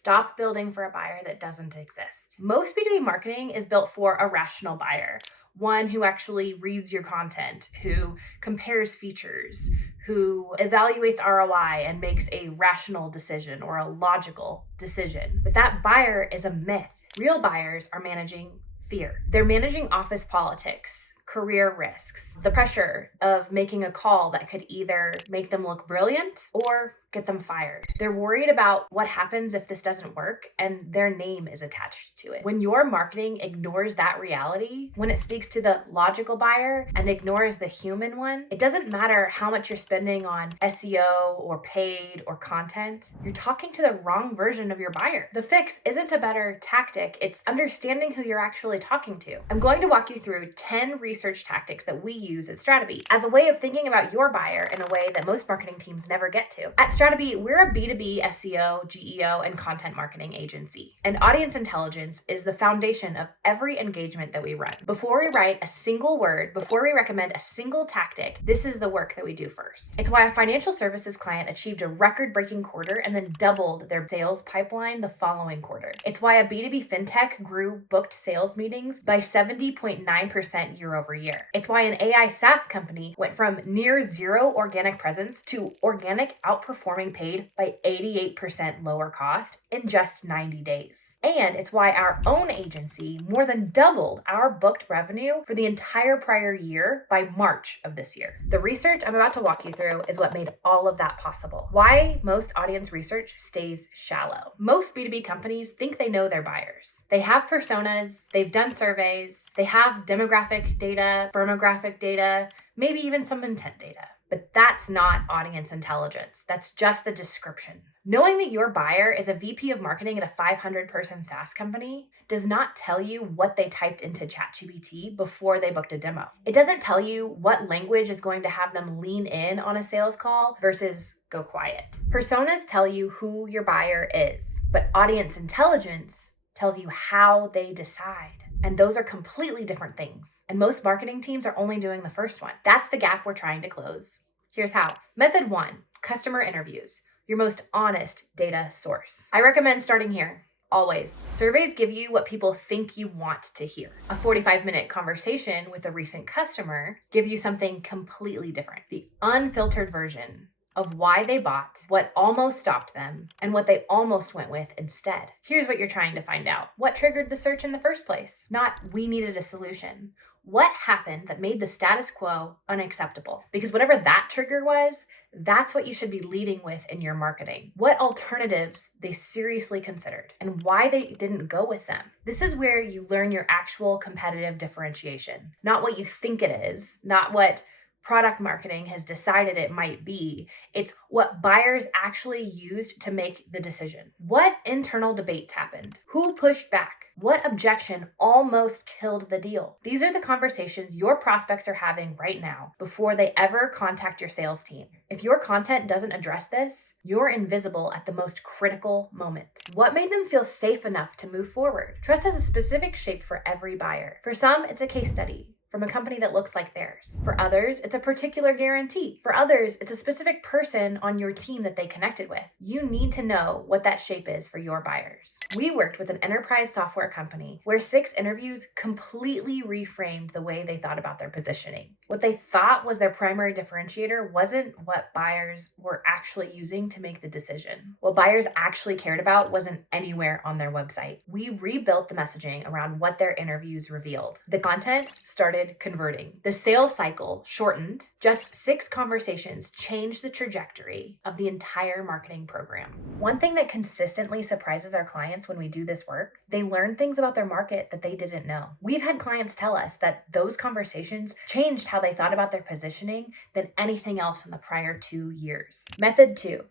Stop building for a buyer that doesn't exist. Most B2B marketing is built for a rational buyer, one who actually reads your content, who compares features, who evaluates ROI and makes a rational decision or a logical decision. But that buyer is a myth. Real buyers are managing fear. They're managing office politics, career risks, the pressure of making a call that could either make them look brilliant or get them fired. They're worried about what happens if this doesn't work, and their name is attached to it. When your marketing ignores that reality, when it speaks to the logical buyer and ignores the human one, it doesn't matter how much you're spending on SEO or paid or content, you're talking to the wrong version of your buyer. The fix isn't a better tactic, it's understanding who you're actually talking to. I'm going to walk you through 10 research tactics that we use at Stratabeat as a way of thinking about your buyer in a way that most marketing teams never get to. At Stratabeat, we're a B2B SEO, GEO, and content marketing agency. And audience intelligence is the foundation of every engagement that we run. Before we write a single word, before we recommend a single tactic, this is the work that we do first. It's why a financial services client achieved a record-breaking quarter and then doubled their sales pipeline the following quarter. It's why a B2B fintech grew booked sales meetings by 70.9% year over year. It's why an AI SaaS company went from near zero organic presence to organic outperforming paid by 88% lower cost in just 90 days. And it's why our own agency more than doubled our booked revenue for the entire prior year by March of this year. The research I'm about to walk you through is what made all of that possible. Why most audience research stays shallow. Most B2B companies think they know their buyers. They have personas, they've done surveys, they have demographic data, firmographic data, maybe even some intent data. But that's not audience intelligence. That's just the description. Knowing that your buyer is a VP of marketing at a 500-person SaaS company does not tell you what they typed into ChatGPT before they booked a demo. It doesn't tell you what language is going to have them lean in on a sales call versus go quiet. Personas tell you who your buyer is, but audience intelligence tells you how they decide. And those are completely different things. And most marketing teams are only doing the first one. That's the gap we're trying to close. Here's how. Method 1, customer interviews, your most honest data source. I recommend starting here. Always. Surveys give you what people think you want to hear. A 45-minute conversation with a recent customer gives you something completely different. The unfiltered version of why they bought, what almost stopped them, and what they almost went with instead. Here's what you're trying to find out. What triggered the search in the first place? Not we needed a solution. What happened that made the status quo unacceptable? Because whatever that trigger was, that's what you should be leading with in your marketing. What alternatives they seriously considered and why they didn't go with them. This is where you learn your actual competitive differentiation, not what you think it is, not what product marketing has decided it might be. It's what buyers actually used to make the decision. What internal debates happened? Who pushed back? What objection almost killed the deal? These are the conversations your prospects are having right now before they ever contact your sales team. If your content doesn't address this, you're invisible at the most critical moment. What made them feel safe enough to move forward? Trust has a specific shape for every buyer. For some, it's a case study from a company that looks like theirs. For others, it's a particular guarantee. For others, it's a specific person on your team that they connected with. You need to know what that shape is for your buyers. We worked with an enterprise software company where 6 interviews completely reframed the way they thought about their positioning. What they thought was their primary differentiator wasn't what buyers were actually using to make the decision. What buyers actually cared about wasn't anywhere on their website. We rebuilt the messaging around what their interviews revealed. The content started converting. The sales cycle shortened. Just 6 conversations changed the trajectory of the entire marketing program. One thing that consistently surprises our clients when we do this work, they learn things about their market that they didn't know. We've had clients tell us that those conversations changed how they thought about their positioning than anything else in the prior 2 years. Method 2,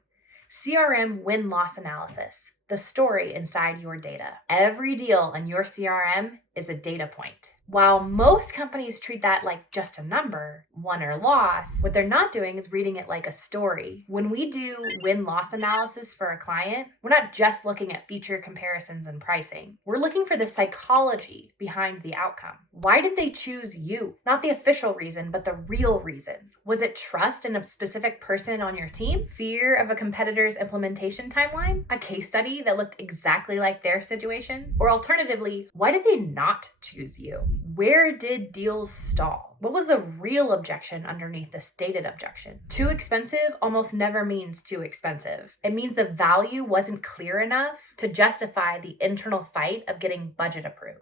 CRM win-loss analysis. The story inside your data. Every deal in your CRM is a data point. While most companies treat that like just a number, won or loss, what they're not doing is reading it like a story. When we do win-loss analysis for a client, we're not just looking at feature comparisons and pricing. We're looking for the psychology behind the outcome. Why did they choose you? Not the official reason, but the real reason. Was it trust in a specific person on your team? Fear of a competitor's implementation timeline? A case study opportunity that looked exactly like their situation? Or alternatively, why did they not choose you? Where did deals stall? What was the real objection underneath the stated objection? Too expensive almost never means too expensive. It means the value wasn't clear enough to justify the internal fight of getting budget approved.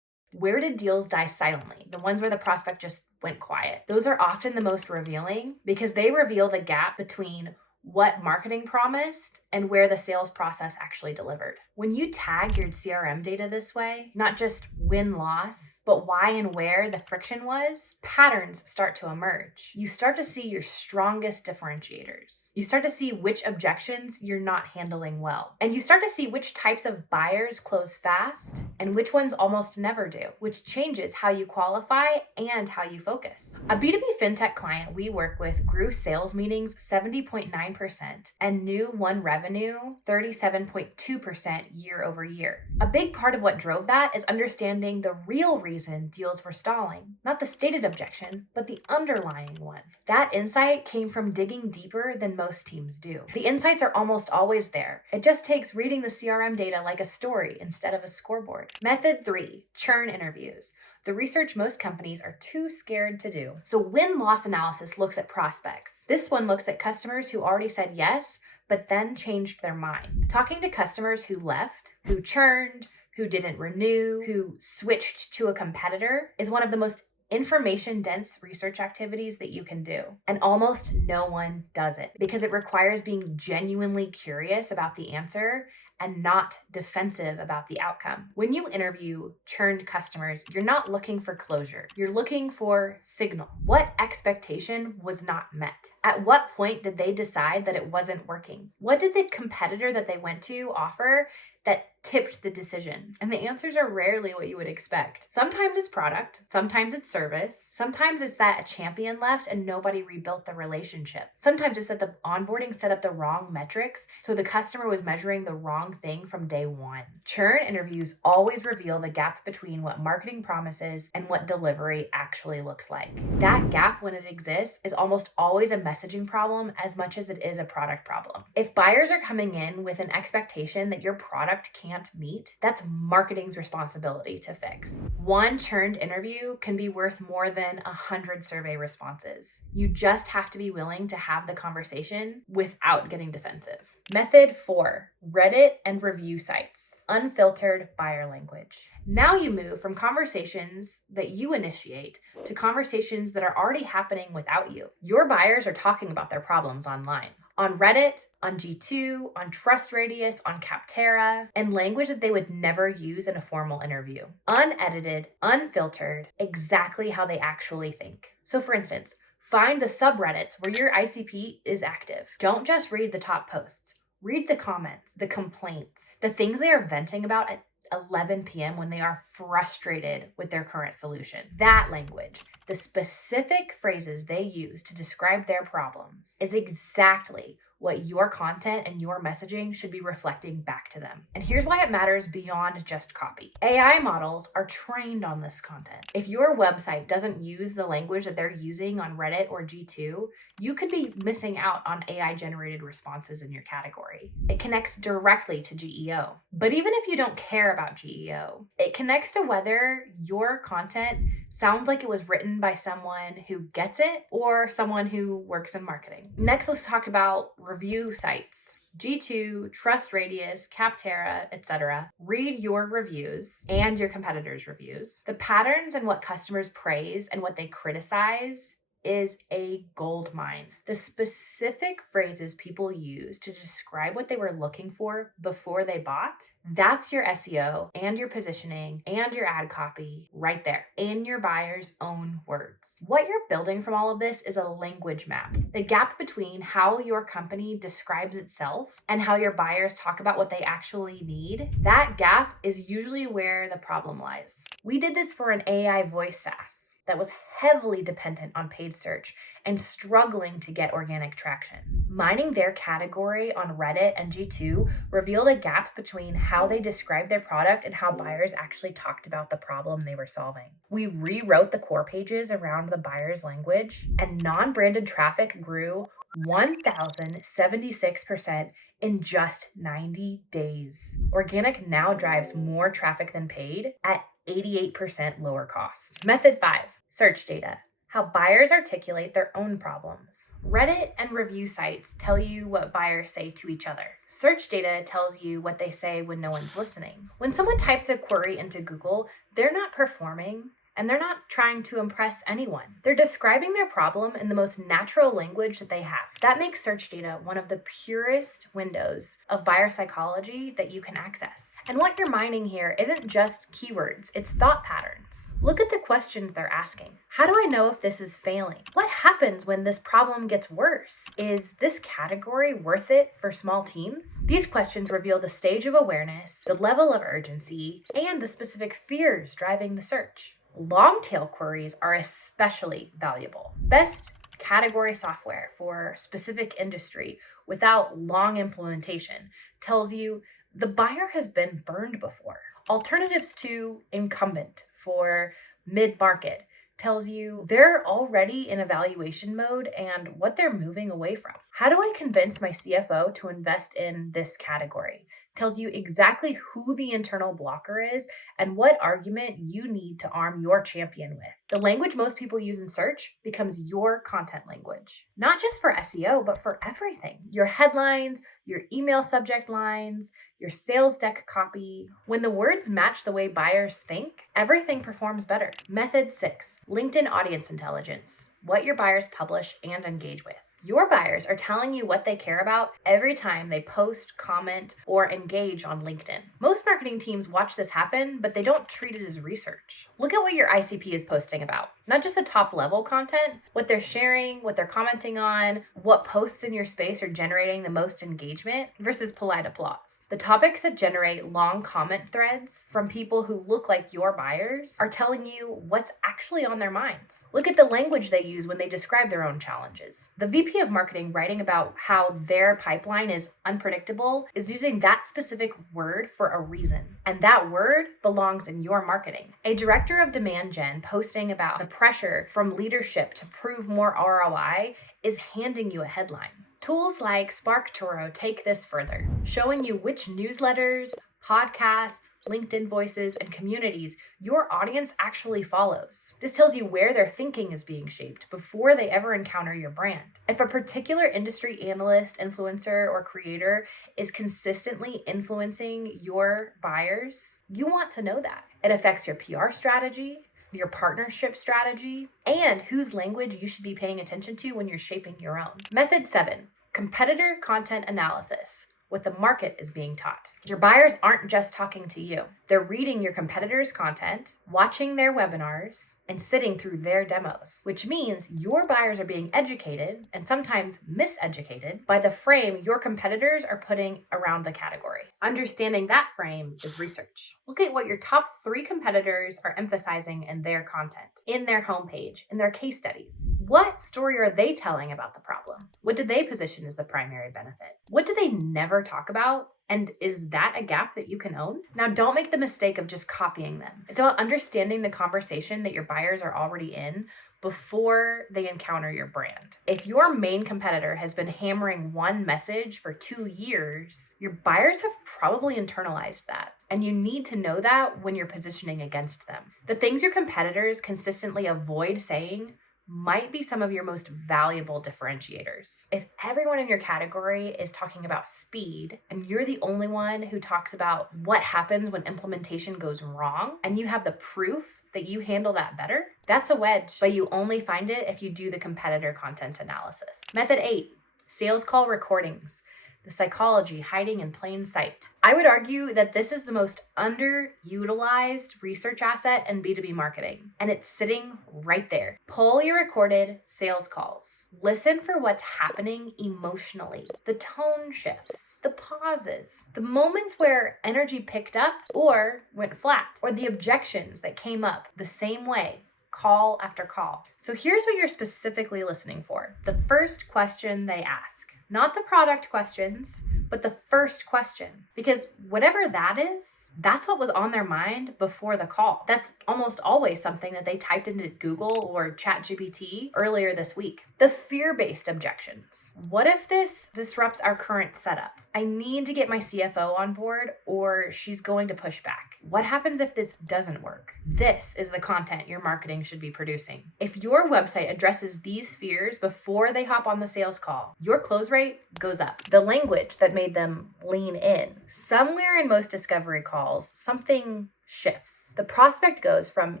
Where did deals die silently? The ones where the prospect just went quiet. Those are often the most revealing because they reveal the gap between what marketing promised and where the sales process actually delivered. When you tag your CRM data this way, not just win-loss, but why and where the friction was, patterns start to emerge. You start to see your strongest differentiators. You start to see which objections you're not handling well. And you start to see which types of buyers close fast and which ones almost never do, which changes how you qualify and how you focus. A B2B fintech client we work with grew sales meetings 70.9% and new won revenue 37.2% year over year. A big part of what drove that is understanding the real reason deals were stalling, not the stated objection, but the underlying one. That insight came from digging deeper than most teams do. The insights are almost always there. It just takes reading the CRM data like a story instead of a scoreboard. Method 3, churn interviews. The research most companies are too scared to do. So win-loss analysis looks at prospects. This one looks at customers who already said yes, but then changed their mind. Talking to customers who left, who churned, who didn't renew, who switched to a competitor is one of the most information-dense research activities that you can do. And almost no one does it because it requires being genuinely curious about the answer and not defensive about the outcome. When you interview churned customers, you're not looking for closure. You're looking for signal. What expectation was not met? At what point did they decide that it wasn't working? What did the competitor that they went to offer that tipped the decision? And the answers are rarely what you would expect. Sometimes it's product, sometimes it's service, sometimes it's that a champion left and nobody rebuilt the relationship. Sometimes it's that the onboarding set up the wrong metrics, so the customer was measuring the wrong thing from day one. Churn interviews always reveal the gap between what marketing promises and what delivery actually looks like. That gap, when it exists, is almost always a messaging problem as much as it is a product problem. If buyers are coming in with an expectation that your product can't meet, that's marketing's responsibility to fix. One churned interview can be worth more than 100 survey responses. You just have to be willing to have the conversation without getting defensive. Method 4, Reddit and review sites. Unfiltered buyer language. Now you move from conversations that you initiate to conversations that are already happening without you. Your buyers are talking about their problems online. On Reddit, on G2, on TrustRadius, on Capterra, and language that they would never use in a formal interview. Unedited, unfiltered, exactly how they actually think. So for instance, find the subreddits where your ICP is active. Don't just read the top posts. Read the comments, the complaints, the things they are venting about at 11 p.m. when they are frustrated with their current solution. That language, the specific phrases they use to describe their problems, is exactly what your content and your messaging should be reflecting back to them. And here's why it matters beyond just copy. AI models are trained on this content. If your website doesn't use the language that they're using on Reddit or G2, you could be missing out on AI-generated responses in your category. It connects directly to GEO. But even if you don't care about GEO, it connects to whether your content sounds like it was written by someone who gets it or someone who works in marketing. Next, let's talk about review sites. G2, TrustRadius, Capterra, etc. Read your reviews and your competitors' reviews. The patterns in what customers praise and what they criticize is a gold mine. The specific phrases people use to describe what they were looking for before they bought, that's your SEO and your positioning and your ad copy right there in your buyer's own words. What you're building from all of this is a language map. The gap between how your company describes itself and how your buyers talk about what they actually need, that gap is usually where the problem lies. We did this for an AI voice SaaS that was heavily dependent on paid search and struggling to get organic traction. Mining their category on Reddit and G2 revealed a gap between how they described their product and how buyers actually talked about the problem they were solving. We rewrote the core pages around the buyer's language, and non-branded traffic grew 1,076% in just 90 days. Organic now drives more traffic than paid at 88% lower cost. Method 5, search data. How buyers articulate their own problems. Reddit and review sites tell you what buyers say to each other. Search data tells you what they say when no one's listening. When someone types a query into Google, they're not performing, and they're not trying to impress anyone. They're describing their problem in the most natural language that they have. That makes search data one of the purest windows of buyer psychology that you can access. And what you're mining here isn't just keywords, it's thought patterns. Look at the questions they're asking. How do I know if this is failing? What happens when this problem gets worse? Is this category worth it for small teams? These questions reveal the stage of awareness, the level of urgency, and the specific fears driving the search. Long tail queries are especially valuable. Best category software for specific industry without long implementation tells you the buyer has been burned before. Alternatives to incumbent for mid-market tells you they're already in evaluation mode and what they're moving away from. How do I convince my CFO to invest in this category? Tells you exactly who the internal blocker is and what argument you need to arm your champion with. The language most people use in search becomes your content language, not just for SEO, but for everything. Your headlines, your email subject lines, your sales deck copy. When the words match the way buyers think, everything performs better. Method 6, LinkedIn audience intelligence. What your buyers publish and engage with. Your buyers are telling you what they care about every time they post, comment, or engage on LinkedIn. Most marketing teams watch this happen, but they don't treat it as research. Look at what your ICP is posting about. Not just the top level content, what they're sharing, what they're commenting on, what posts in your space are generating the most engagement versus polite applause. The topics that generate long comment threads from people who look like your buyers are telling you what's actually on their minds. Look at the language they use when they describe their own challenges. The VP of marketing writing about how their pipeline is unpredictable is using that specific word for a reason. And that word belongs in your marketing. A director of demand gen posting about the pressure from leadership to prove more ROI is handing you a headline. Tools like SparkToro take this further, showing you which newsletters, podcasts, LinkedIn voices, and communities your audience actually follows. This tells you where their thinking is being shaped before they ever encounter your brand. If a particular industry analyst, influencer, or creator is consistently influencing your buyers, you want to know that. It affects your PR strategy, your partnership strategy, and whose language you should be paying attention to when you're shaping your own. Method 7, competitor content analysis. What the market is being taught. Your buyers aren't just talking to you. They're reading your competitors' content, watching their webinars, and sitting through their demos, which means your buyers are being educated and sometimes miseducated by the frame your competitors are putting around the category. Understanding that frame is research. Look at what your top 3 competitors are emphasizing in their content, in their homepage, in their case studies. What story are they telling about the problem? What do they position as the primary benefit? What do they never talk about? And is that a gap that you can own? Now, don't make the mistake of just copying them. It's about understanding the conversation that your buyers are already in before they encounter your brand. If your main competitor has been hammering one message for 2 years, your buyers have probably internalized that. And you need to know that when you're positioning against them. The things your competitors consistently avoid saying might be some of your most valuable differentiators. If everyone in your category is talking about speed and you're the only one who talks about what happens when implementation goes wrong, and you have the proof that you handle that better, that's a wedge, but you only find it if you do the competitor content analysis. Method 8, sales call recordings. The psychology hiding in plain sight. I would argue that this is the most underutilized research asset in B2B marketing, and it's sitting right there. Pull your recorded sales calls. Listen for what's happening emotionally, the tone shifts, the pauses, the moments where energy picked up or went flat, or the objections that came up the same way. Call after call. So here's what you're specifically listening for. The first question they ask. Not the product questions, but the first question. Because whatever that is, that's what was on their mind before the call. That's almost always something that they typed into Google or ChatGPT earlier this week. The fear-based objections. What if this disrupts our current setup? I need to get my CFO on board or she's going to push back. What happens if this doesn't work? This is the content your marketing should be producing. If your website addresses these fears before they hop on the sales call, your close rate goes up. The language that made them lean in. Somewhere in most discovery calls, something shifts. The prospect goes from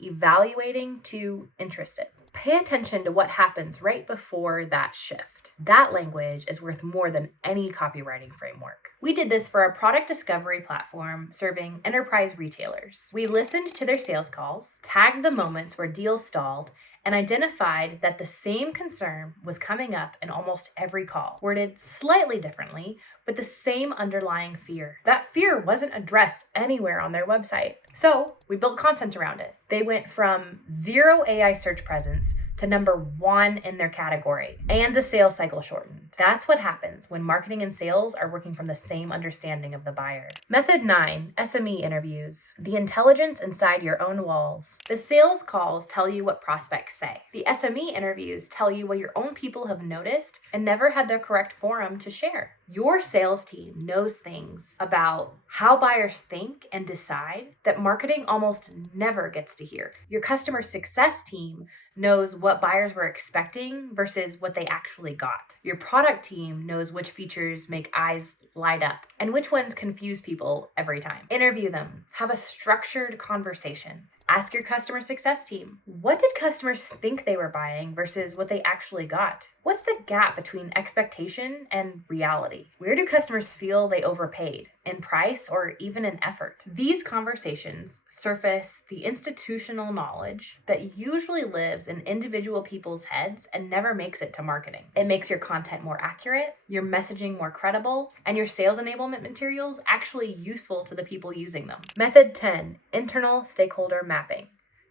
evaluating to interested. Pay attention to what happens right before that shift. That language is worth more than any copywriting framework. We did this for a product discovery platform serving enterprise retailers. We listened to their sales calls, tagged the moments where deals stalled, and identified that the same concern was coming up in almost every call, worded slightly differently, but the same underlying fear. That fear wasn't addressed anywhere on their website. So we built content around it. They went from 0 AI search presence to number 1 in their category, and the sales cycle shortened. That's what happens when marketing and sales are working from the same understanding of the buyer. Method 9, SME interviews. The intelligence inside your own walls. The sales calls tell you what prospects say. The SME interviews tell you what your own people have noticed and never had their correct forum to share. Your sales team knows things about how buyers think and decide that marketing almost never gets to hear. Your customer success team knows what buyers were expecting versus what they actually got. Your product team knows which features make eyes light up and which ones confuse people every time. Interview them. Have a structured conversation. Ask your customer success team, what did customers think they were buying versus what they actually got? What's the gap between expectation and reality? Where do customers feel they overpaid, in price or even in effort? These conversations surface the institutional knowledge that usually lives in individual people's heads and never makes it to marketing. It makes your content more accurate, your messaging more credible, and your sales enablement materials actually useful to the people using them. Method 10, internal stakeholder mapping.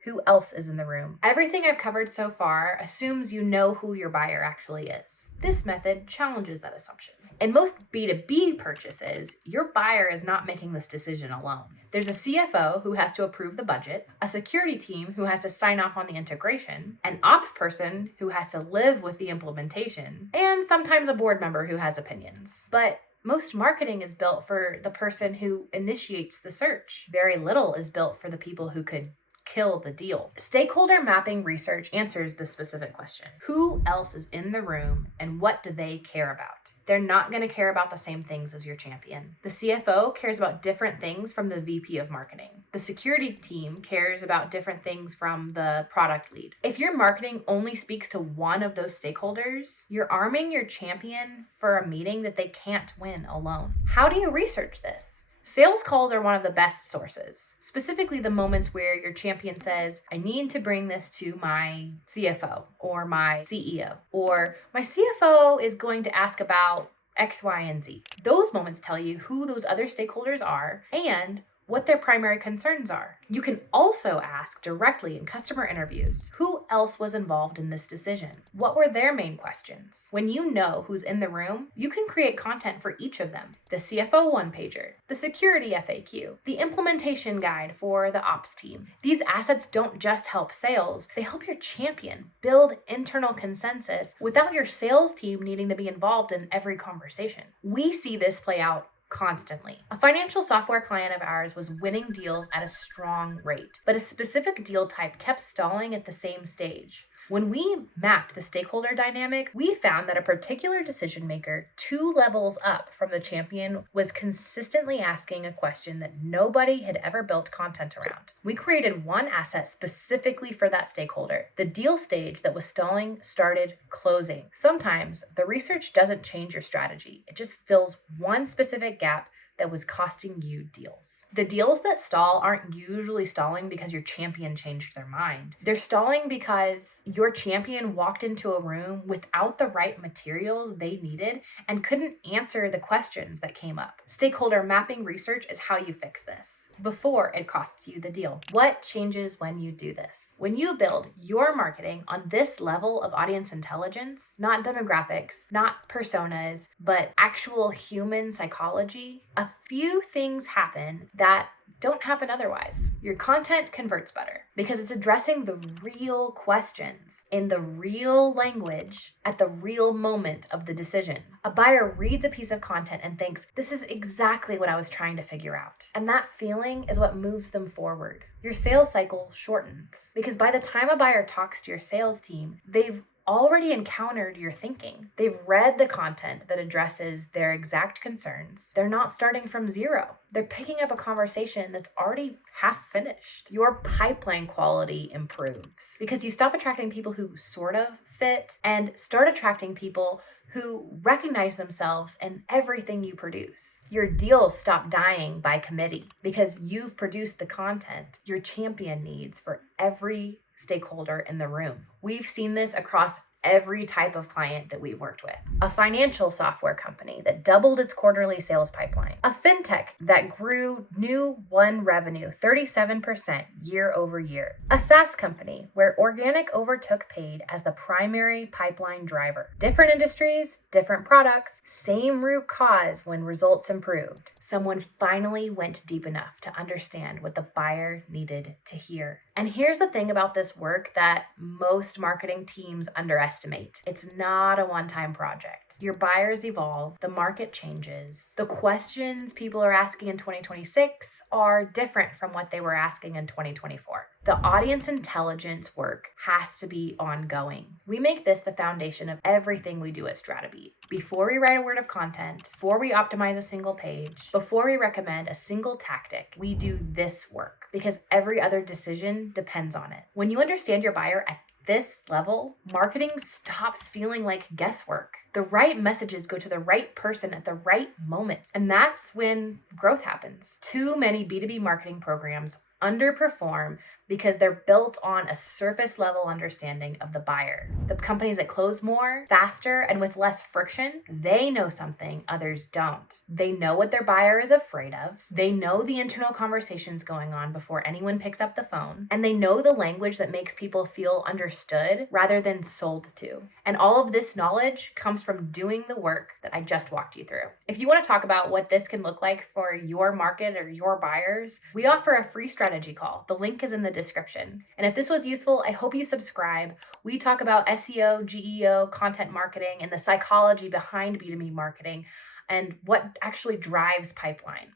Who else is in the room? Everything I've covered so far assumes you know who your buyer actually is. This method challenges that assumption. In most B2B purchases, your buyer is not making this decision alone. There's a CFO who has to approve the budget, a security team who has to sign off on the integration, an ops person who has to live with the implementation, and sometimes a board member who has opinions. But most marketing is built for the person who initiates the search. Very little is built for the people who could kill the deal. Stakeholder mapping research answers this specific question. Who else is in the room and what do they care about? They're not going to care about the same things as your champion. The CFO cares about different things from the VP of marketing. The security team cares about different things from the product lead. If your marketing only speaks to one of those stakeholders, you're arming your champion for a meeting that they can't win alone. How do you research this? Sales calls are one of the best sources, specifically the moments where your champion says, I need to bring this to my CFO or my CEO, or my CFO is going to ask about X, Y, and Z. Those moments tell you who those other stakeholders are and what their primary concerns are. You can also ask directly in customer interviews, who else was involved in this decision? What were their main questions? When you know who's in the room, you can create content for each of them. The CFO one-pager, the security FAQ, the implementation guide for the ops team. These assets don't just help sales, they help your champion build internal consensus without your sales team needing to be involved in every conversation. We see this play out constantly. A financial software client of ours was winning deals at a strong rate, but a specific deal type kept stalling at the same stage. When we mapped the stakeholder dynamic, we found that a particular decision maker 2 levels up from the champion was consistently asking a question that nobody had ever built content around. We created one asset specifically for that stakeholder. The deal stage that was stalling started closing. Sometimes the research doesn't change your strategy. It just fills one specific gap that was costing you deals. The deals that stall aren't usually stalling because your champion changed their mind. They're stalling because your champion walked into a room without the right materials they needed and couldn't answer the questions that came up. Stakeholder mapping research is how you fix this. before it costs you the deal. What changes when you do this? When you build your marketing on this level of audience intelligence, not demographics, not personas, but actual human psychology, a few things happen that don't happen otherwise. Your content converts better because it's addressing the real questions in the real language at the real moment of the decision. A buyer reads a piece of content and thinks, this is exactly what I was trying to figure out. And that feeling is what moves them forward. Your sales cycle shortens because by the time a buyer talks to your sales team, they've already encountered your thinking. They've read the content that addresses their exact concerns. They're not starting from zero. They're picking up a conversation that's already half finished. Your pipeline quality improves because you stop attracting people who sort of fit and start attracting people who recognize themselves in everything you produce. Your deals stop dying by committee because you've produced the content your champion needs for every stakeholder in the room. We've seen this across every type of client that we've worked with. A financial software company that doubled its quarterly sales pipeline. A fintech that grew new won revenue 37% year over year. A SaaS company where organic overtook paid as the primary pipeline driver. Different industries, different products, same root cause when results improved. Someone finally went deep enough to understand what the buyer needed to hear. And here's the thing about this work that most marketing teams underestimate. It's not a one-time project. Your buyers evolve, the market changes. The questions people are asking in 2026 are different from what they were asking in 2024. The audience intelligence work has to be ongoing. We make this the foundation of everything we do at Stratabeat. Before we write a word of content, before we optimize a single page, before we recommend a single tactic, we do this work because every other decision depends on it. When you understand your buyer at this level, marketing stops feeling like guesswork. The right messages go to the right person at the right moment. And that's when growth happens. Too many B2B marketing programs underperform because they're built on a surface level understanding of the buyer. The companies that close more, faster, and with less friction, they know something others don't. They know what their buyer is afraid of. They know the internal conversations going on before anyone picks up the phone. And they know the language that makes people feel understood rather than sold to. And all of this knowledge comes from doing the work that I just walked you through. If you want to talk about what this can look like for your market or your buyers, we offer a free strategy call. The link is in the description. And if this was useful, I hope you subscribe. We talk about SEO, GEO, content marketing, and the psychology behind B2B marketing and what actually drives pipeline.